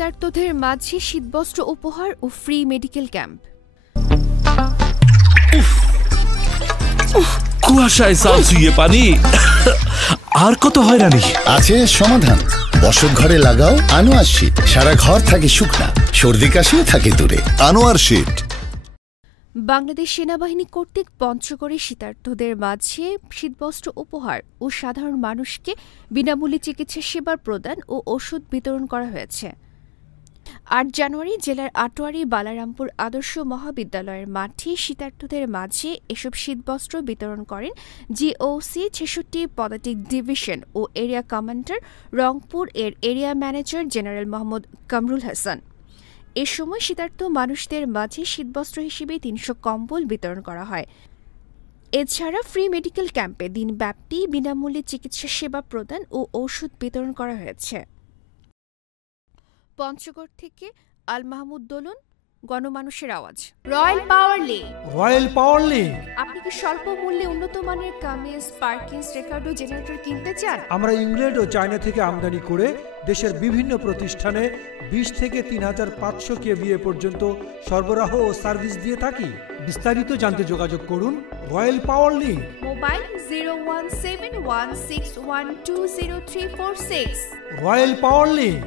শীতার্তদের মাঝে শীতবস্ত্র উপহার ও ফ্রি মেডিকেল ক্যাম্প। কুয়াশায় সালসুইয়ে পানি আর কত হয়রানি আছে সমাধান। বসত ঘরে লাগাও আনোয়ার শীট, সারা ঘর থাকে শুকনা, সর্দি কাশিও থাকে দূরে। আনোয়ার শীট। বাংলাদেশ সেনাবাহিনী কর্তৃক পঞ্চগড়ে শীতার্তদের মাঝে শীতবস্ত্র উপহার ও সাধারণ মানুষকে বিনামূল্যে চিকিৎসা সেবা প্রদান ও ওষুধ বিতরণ করা হয়েছে। ৮ জানুয়ারি জেলার আটোয়ারী বালারামপুর আদর্শ মহাবিদ্যালয়ের মাঠে শীতার্তদের মাঝে এসব শীতবস্ত্র বিতরণ করেন জিওসি ৬৬ পদাতিক ডিভিশন ও এরিয়া কমান্ডার রংপুর এর area manager general Mohammad Kamrul Hasan. এ সময় শীতার্ত মানুষদের মাঝে শীতবস্ত্র হিসেবে ৩০০ কম্বল বিতরণ করা হয়। এছাড়া ফ্রি মেডিকেল ক্যাম্পে দিনব্যাপী বিনামূল্যে চিকিৎসা সেবা প্রদান ও ওষুধ বিতরণ করা হয়েছে। পঞ্চগড় থেকে আল মাহমুদ দোলন, গণমানুষের আওয়াজ। রয়্যাল পাওয়ার লিঙ্ক। আপনি কি স্বল্প মূল্যে উন্নত মানের কামিজ, পার্কিংস, রেকর্ডো জেনারেটর কিনতে চান? আমরা ইংল্যান্ড ও চায়না থেকে আমদানি করে দেশের বিভিন্ন প্রতিষ্ঠানে ২০ থেকে ৩৫০০ কেভিএ পর্যন্ত সরবরাহ ও সার্ভিস দিয়ে থাকি। বিস্তারিত জানতে যোগাযোগ করুন রয়্যাল পাওয়ার লিঙ্ক। মোবাইল 01716120346। রয়্যাল পাওয়ার লিঙ্ক।